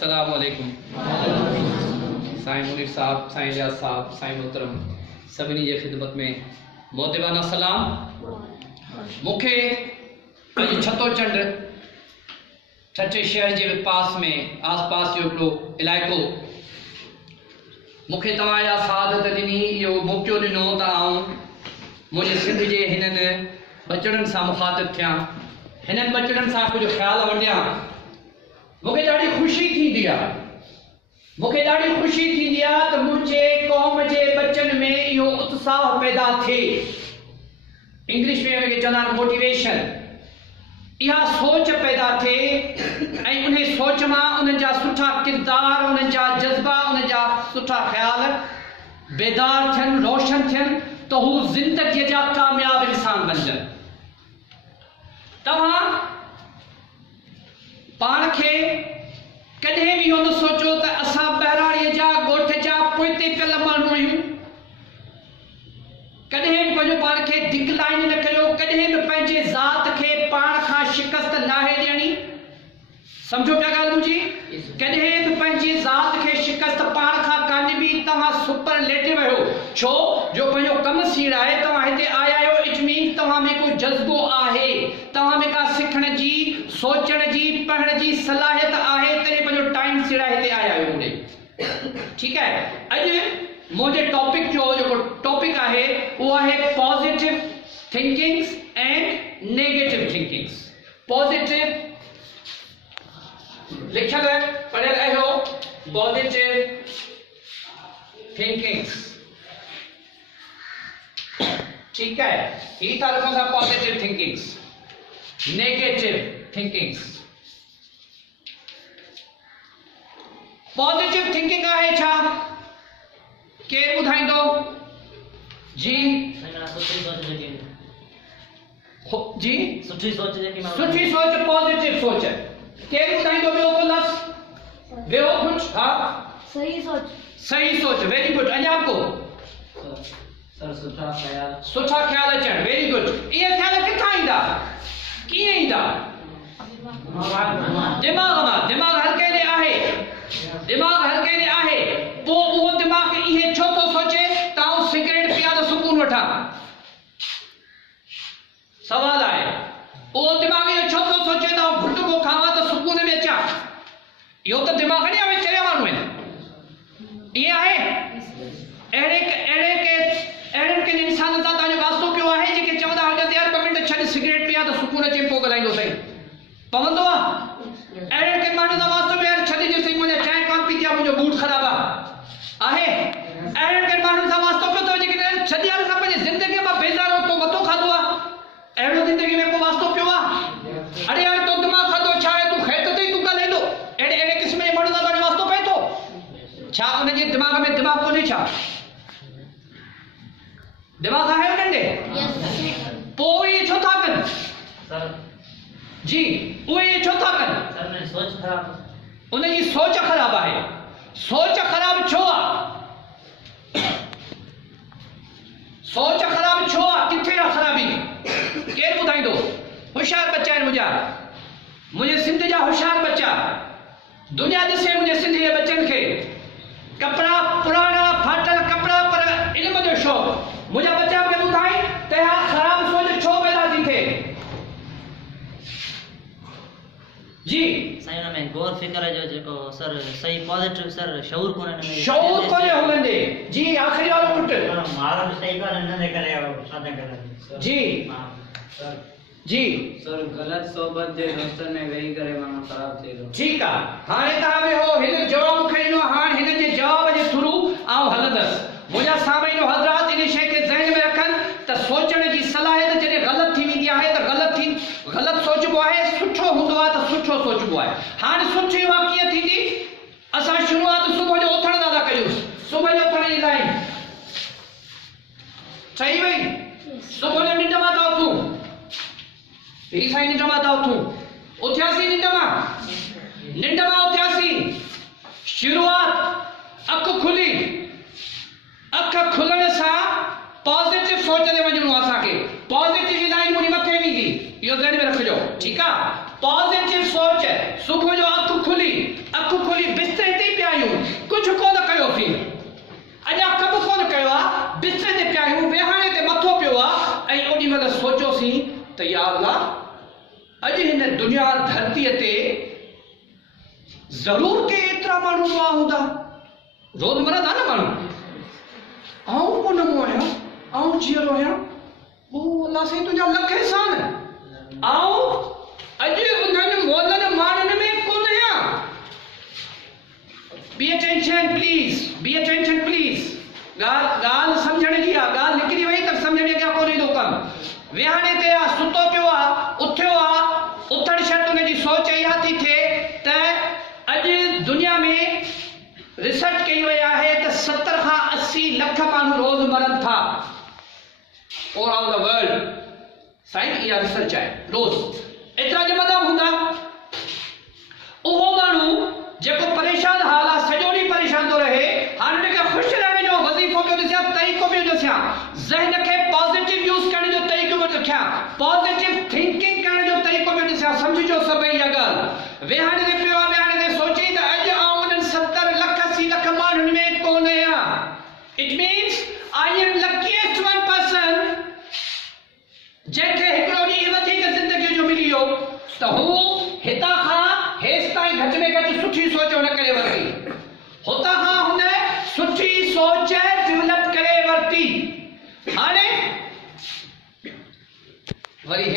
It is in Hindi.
अस्सलाम वालेकुम। साईं मुनीर साहब, साईं रियाज साहब, साईं मोहतरम सभिनी जे खिदमत में मोहदिबाना सलाम। मूंखे अॼु छतो चंड छटे शहर जे पास में आस पास जो हिकिड़ो इलाइक़ो मूंखे तव्हां जा सादत ॾिनी, इहो मौक़ो ॾिनो त आऊं मुंहिंजे सिंध जे हिननि बचड़नि सां मुखातिब थियां, हिननि बचड़नि सां कुझु ख़्याल वंडियां। मूंखे ॾाढी ख़ुशी थींदी आहे, त मुंहिंजे क़ौम जे बच्चनि में इहो उत्साह पैदा थिए। इंग्लिश में हिनखे चवंदा आहिनि मोटिवेशन। इहा सोच पैदा थिए ऐं उन सोच मां उन्हनि जा सुठा किरदार, उन्हनि जा जज़्बा, उन्हनि जा सुठा ख़्याल बेदार थियनि, रोशन थियनि, त हू ज़िंदगीअ जा कामयाब इंसान बणजनि। तव्हां पाण खे कॾहिं बि इहो न सोचो त असां बहिराणीअ जा ॻोठ जा पोइते पियल माण्हू आहियूं। कॾहिं बि पंहिंजो पाण खे डिक्लाइन न कयो, कॾहिं बि पंहिंजे ज़ात खे पाण खां शिकस्त नाहे ॾियणी। सम्झो पिया ॻाल्हि मुंहिंजी? कॾहिं बि पंहिंजी ज़ात खे शिकस्त पाण खां कान ॾिबी। तव्हां सुपरलेटिव आहियो, छो जो पंहिंजो कमु सीड़ आहे। तव्हां हिते आया आहियो, इट मीन्स तव्हां में कोई जज़्बो आहे, तव्हां में का सिखण जी, सोचण जी, पढ़ण जी सलाहियत आहे, तॾहिं पंहिंजो टाइम सीड़ा हिते आया आहियो होॾे। ठीकु आहे। अॼु मुंहिंजे टॉपिक जो जेको टॉपिक आहे उहो आहे positive thinkings and negative thinkings. Positive लिखियल पढ़ियल आहियो, पॉजिटिव थिंकिंग्स। ठीक है, ही था लिखो था positive thinkings, negative thinkings. Positive thinking आहे छा? केर ॿुधाईंदो? जी जी, सुठी सोच, पॉजिटिव सोच। केर ॿुधाईंदो? ॿियो को लफ़्ज़, ॿियो कुझु? हा, सही सोच। Very good. अञा को? सुठा ख्याल अचण। Very good. इहे ख्याल किथां ईंदा, कीअं ईंदा? दिमाग़ मां। दिमाग़ हल्के में आहे, दिमाग़ हल्के में आहे। पोइ उहो दिमाग़ इहे छो थो सोचे त आउं सिगरेट पिया त सुकून वठां? सवाल आहे। उहो दिमाग़ इहो छो थो सोचे त आउं घुटको खावां त सुकून में अचां? इहो त दिमाग़ ने में चरिया माण्हू आहिनि। इहे आहे अहिड़े के इंसान सां तव्हांजो वास्तो पियो आहे जेके चवंदा हुजनि यार 2 मिंट छॾ सिगरेट पिया त सुकून अचे, पोइ ॻाल्हाईंदो सही पवंदो आहे। अहिड़े के माण्हू सां वास्तो पियो, यार छॾ जे सही, मुंहिंजा चांहि कान पीती आहे, मुंहिंजो बूट ख़राबु आहे। अहिड़े के माण्हू सां वास्तो पियो अथव जेके छॾ यार असां पंहिंजी ज़िंदगीअ मां बेज़ार तो मथो खाधो आहे। अहिड़ो ज़िंदगी में को वास्तो पियो आहे? अरे यार तो दिमाग़ खाधो छा आहे, तूं ख़ैत ते ई तूं ॻाल्हाईंदो। अहिड़े क़िस्म जे माण्हू सां तव्हांजो वास्तो पए थो छा? उनजे दिमाग़ में दिमाग़ कोन्हे छा? दिमाग़ आहे उन्हनि ॾे? पोइ इहे छो था कनि? जी, उहे छो था कनि? उनजी सोच ख़राब आहे। सोच ख़राब छो आहे? सोच ख़राब छो आहे? किथे आहे ख़राबी? केर ॿुधाईंदो? होशियार बच्चा आहिनि मुंहिंजे सिंध जा होशियार बच्चा। दुनिया ॾिसे मुंहिंजे सिंध जे बच्चनि खे, कपिड़ा पुराना फाटल कपिड़ा, पर इल्म जो शौक़। मुंहिंजा बच्चा मूंखे ॿुधाइनि त इहा ख़राब सोच छो पैदा थी थिए। जी साईं, हुन में गौर फिक्र जो जेको सर सही पॉजिटिव सर शऊर कोन्हे, शऊर कोन्हे हुननि ॾे। जी, आख़िरी वारो पुट मारो बि सही कोन्हे, हिन जे करे सादा करे। जी जी सर, ग़लत सोबत जे दोस्तनि में वेही करे माण्हू ख़राब थिए थो। ठीकु आहे। हाणे तव्हां बि हो हिन जवाबु मूंखे ॾिनो, हाणे हिन जे जवाब जे थ्रू आउं हलंदसि। मुंहिंजा साम्हूं हज़रात इन शइ खे ज़हन में रखनि त सोचण जी सलाहियत जॾहिं ग़लति थी वेंदी आहे त ग़लति सोचबो आहे, सुठो हूंदो आहे त सुठो सोचबो आहे। हाणे सुठी उहा कीअं थींदी? असां शुरूआत सुबुह जो उथण सां था कयूं। सुबुह जो उथण जी लाइन ठही वई। सुबुह जो निंड मां था उथूं, ही साईं निंड मां था उथूं, उथियासीं निंड मां उथियासीं। शुरूआत अखि खुली, अख खुलण सां पॉजिटिव सोच ते वञणो आहे असांखे। पॉजिटिव लाइन मुंहिंजी मथे वेंदी, इहो ज़हन में रखिजो। ठीकु आहे? पॉजिटिव सोच। सुबुह जो अखि खुली दुनिया धरतीअ ते ज़रूर के एतिरा माण्हू हुआ हूंदा, रोज़मर्रा था न माण्हू। आऊं कोन आहियां, आऊं जीअरो आहियां, ओ अल्लाह साईं तुंहिंजा लख एहसान। आऊं अॼु उन्हनि मोलनि माण्हुनि में कोन आहियां। Be attention please, be attention please. ॻाल्हि सम्झण जी आहे, ॻाल्हि निकिरी वई त सम्झण जी क्या कोन ईंदो कमु। विहाणे ते आहे, सुतो पियो आहे, उथियो आहे, उथण शर्त हुनजी सोच इहा थी थिए त अॼु दुनिया में रिसर्च कई वई आहे त 70 खां 80 लख माण्हू रोज़ मरनि था ऑल ओवर द वर्ल्ड। साईं इहा रिसर्च आहे, रोज़ एतिरा जमंदा हूंदा। उहो माण्हू जेको परेशान हाल आहे, सॼो ॾींहुं परेशान थो रहे, हाणे हुनखे ख़ुशि रहण जो वज़ीफ़ो पियो ॾिसां, तरीक़ो पियो ॾिसां, ज़हन खे पॉज़िटिव यूज़ करण जो तरीक़ो पियो ॾिसां, पॉज़िटिव थिंकिंग करण जो तरीक़ो पियो ॾिसां। सम्झिजो सभई इहा ॻाल्हि। विहाणे ते पियो आहे, विहाणे ते सोचे त अॼु आउं उन्हनि 70 लख 80 लख माण्हुनि में कोन आहियां। It means I am luckiest one person जंहिंखे हिकिड़ो ॾींहुं वधीक ज़िंदगी जो मिली वियो त हू हितां खां हेसि ताईं घटि में घटि सुठी सोच हुन करे वरिती, हुतां खां हुन सुठी सोच डेवलप करे वरिती। हाणे वरी